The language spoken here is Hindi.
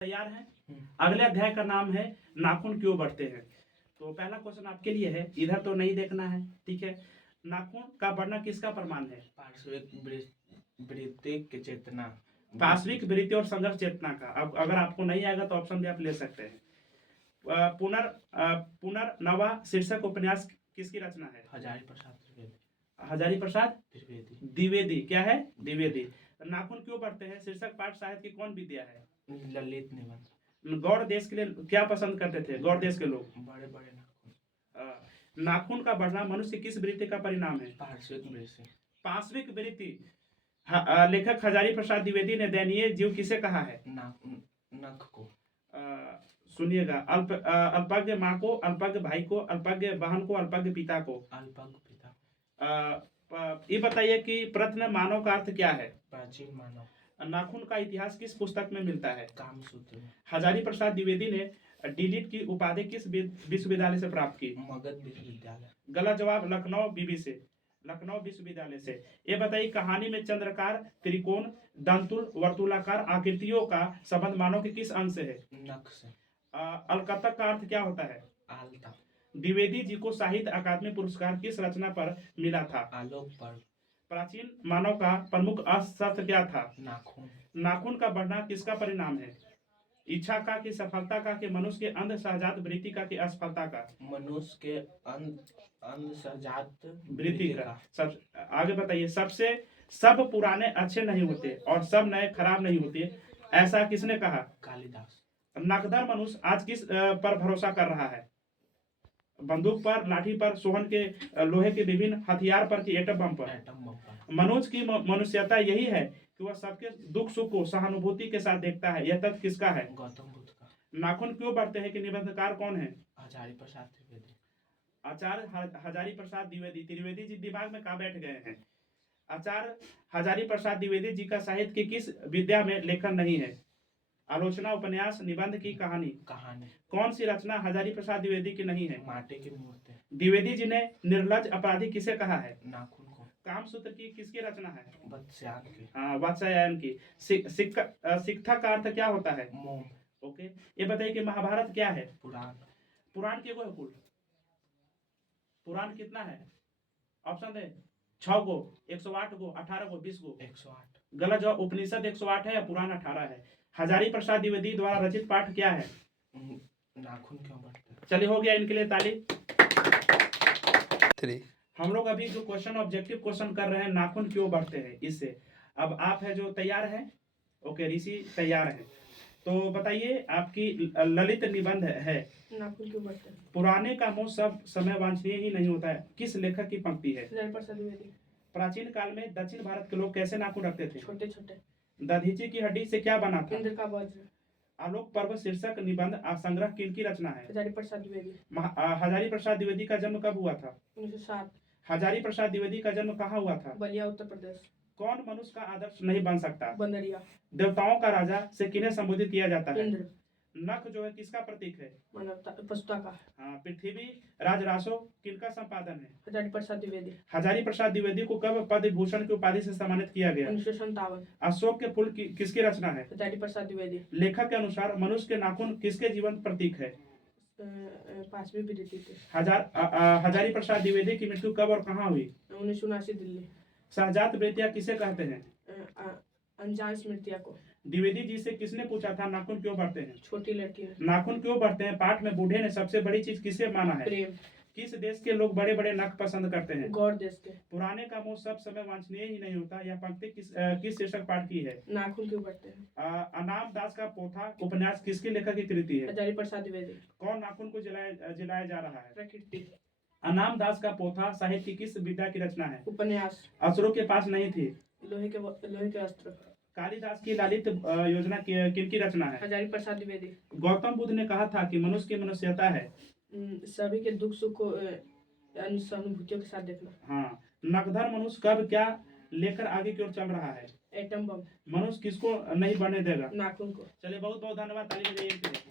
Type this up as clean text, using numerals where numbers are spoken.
तैयार हैं। अगले अध्याय का नाम है नाखून क्यों बढ़ते हैं। तो पहला क्वेश्चन आपके लिए है, इधर तो नहीं देखना है, ठीक है। नाखून का बढ़ना किसका प्रमाण है? पार्श्विक वृत्ति चेतना, पार्श्विक वृत्ति और संघर्ष चेतना का। अब अगर आपको नहीं आएगा तो ऑप्शन भी आप ले सकते हैं। पुनर्नवा शीर्षक उपन्यास किसकी रचना है? हजारी प्रसाद द्विवेदी। क्या है? द्विवेदी। नाखून क्यों बढ़ते हैं शीर्षक पाठ साहित्य की कौन विद्या है? ललित निबंध। गौड़ देश के लिए क्या पसंद करते थे गौड़ देश के लोग? बड़े बड़े नाखून। नाखून का बढ़ना मनुष्य की किस वृत्ति का परिणाम है? पार्श्विक वृत्ति। लेखक हजारी प्रसाद द्विवेदी ने दयनीय जीव किसे कहा है? नख को। सुनिएगा, अल्पज्ञ माँ को, अल्पज्ञ भाई को, अल्पज्ञ बहन को, अल्पज्ञ पिता को। अल्पज्ञ पिता। ये बताइए कि प्रश्न मानव का अर्थ क्या है? प्राचीन मानव। नाखून का इतिहास किस पुस्तक में मिलता है? कामसूत्र में। हजारी प्रसाद द्विवेदी ने डीलिट की उपाधि किस विश्वविद्यालय से प्राप्त की? मगध विश्वविद्यालय। गलत जवाब, लखनऊ बीबी से, लखनऊ विश्वविद्यालय से। ये बताइए कहानी में चंद्रकार, त्रिकोण, दंतुल, वर्तुलाकार आकृतियों का संबंध मानव के किस अंग से है? नख से। अलकतक का अर्थ क्या होता है? आलता। द्विवेदी जी को साहित्य अकादमी पुरस्कार किस रचना पर मिला था? आलोक पर। प्राचीन मानव का प्रमुख अस्त्र क्या था? नाखून। नाखून का बढ़ना किसका परिणाम है? इच्छा का कि सफलता का कि मनुष्य के अंध सहजात वृत्ति का कि असफलता का? मनुष्य के अंध सहजात वृत्ति का। सब आगे बताइए। सब पुराने अच्छे नहीं होते और सब नए खराब नहीं होते, ऐसा किसने कहा? कालिदास। नकदर मनुष्य आज किस पर भरोसा कर रहा है? बंदूक पर, लाठी पर, सोहन के लोहे के विभिन्न हथियार पर कि एटम बम पर? मनोज की मनुष्यता यही है कि वह सबके दुख सुख को सहानुभूति के साथ देखता है। यह तथ्य किसका है? गौतम बुद्ध का। नाखून क्यों बढ़ते हैं कि निबंधकार कौन है? हजारी प्रसाद द्विवेदी। आचार्य हजारी प्रसाद द्विवेदी। त्रिवेदी जी दिमाग में कहाँ बैठ गए हैं? आचार्य हजारी प्रसाद द्विवेदी जी का साहित्य की किस विद्या में लेखन नहीं है? आलोचना, उपन्यास, निबंध की कहानी? कौन सी रचना हजारी प्रसाद द्विवेदी की नहीं है? माटी की मूर्ति। द्विवेदी जी ने निर्लज अपराधी किसे कहा है? नाखून को। कामसूत्र की किसकी रचना है? वात्स्यायन की। हाँ, वात्स्यायन की। शिक्षा का अर्थ क्या होता है? मोम। ओके। ये बताइए कि महाभारत क्या है? पुराण के गो है कुल? पुराण कितना है? ऑप्शन दे। 6 गो, 108 गो, 18 गो, 20 गो? 108। गलत जवाब। उपनिषद 108 है या पुराण 18 है। हजारी प्रसाद द्विवेदी द्वारा रचित पाठ क्या है? नाखून क्यों बढ़ते हैं। चलिए, हो गया, इनके लिए ताली। हम लोग अभी जो क्वेश्चन ऑब्जेक्टिव क्वेश्चन कर रहे हैं, नाखून क्यों बढ़ते हैं, इससे। अब आप है जो तैयार है? ओके, ऋषि तैयार है। तो बताइए, आपकी ललित निबंध है नाखून क्यों बढ़ते हैं। पुराने का मोह सब समय वांछनीय ही नहीं होता है, किस लेखक की पंक्ति है? प्राचीन काल में दक्षिण भारत के लोग कैसे नाखून रखते थे? छोटे छोटे। दधीची की हड्डी से क्या बना था? इंद्र का वज्र। आलोक पर्व शीर्षक निबंध संग्रह किनकी रचना है? हजारी प्रसाद द्विवेदी। हजारी प्रसाद द्विवेदी का जन्म कब हुआ था? 1907। हजारी प्रसाद द्विवेदी का जन्म कहाँ हुआ था? बलिया, उत्तर प्रदेश। कौन मनुष्य का आदर्श नहीं बन सकता? बंदरिया। देवताओं का राजा से किन्हें संबोधित किया जाता है? इंद्र। नख जो है किसका प्रतीक है? मानवता, पशुता का। हाँ। पृथ्वी राज रासो किनका संपादन है? हजारी प्रसाद द्विवेदी। हजारी प्रसाद द्विवेदी को कब पद्म भूषण की उपाधि से सम्मानित किया गया? 1957। अशोक के फूल किसकी रचना है? हजारी प्रसाद द्विवेदी। लेखक के अनुसार मनुष्य के नाखून किसके जीवन प्रतीक है? पांचवी वृत्ति के। हजारी प्रसाद द्विवेदी की मृत्यु कब और कहाँ हुई? 1979, दिल्ली। सहजात वृत्तियां किसे कहते हैं? अनजान स्मृतियां को। द्विवेदी जी से किसने पूछा था नाखून क्यों बढ़ते हैं? छोटी लड़की ने। नाखून क्यों बढ़ते हैं पाठ में बूढ़े ने सबसे बड़ी चीज किसे माना है? प्रेम। किस देश के लोग बड़े बड़े नख पसंद करते हैं? गौड़ देश के। पुराने का मोह सब समय वांछनीय ही नहीं होता, यह पंक्ति किस शीर्षक पाठ की है? नाखून क्यों बढ़ते हैं। अनाम दास का पोथा उपन्यास किसके लेखक की कृति है? हजारी प्रसाद द्विवेदी। कौन नाखून को जलाया जा रहा है? प्रकृति। अनाम दास का पोथा साहित्य की किस विद्या की रचना है? उपन्यास। असुरों के पास नहीं थी। लोहे के अस्त्र। कालिदास की ललित योजना किनकी रचना है? हजारी प्रसाद द्विवेदी। गौतम बुद्ध ने कहा था कि मनुष्य की मनुष्यता है सभी के दुख सुख को सहानुभूतियों के साथ देखना। हाँ। नकधर मनुष्य कब क्या लेकर आगे की ओर चल रहा है? Atom bomb. मनुष्य किसको नहीं बढ़ने देगा? नाखून को। चलिए, बहुत बहुत धन्यवाद, ताली बजाइए।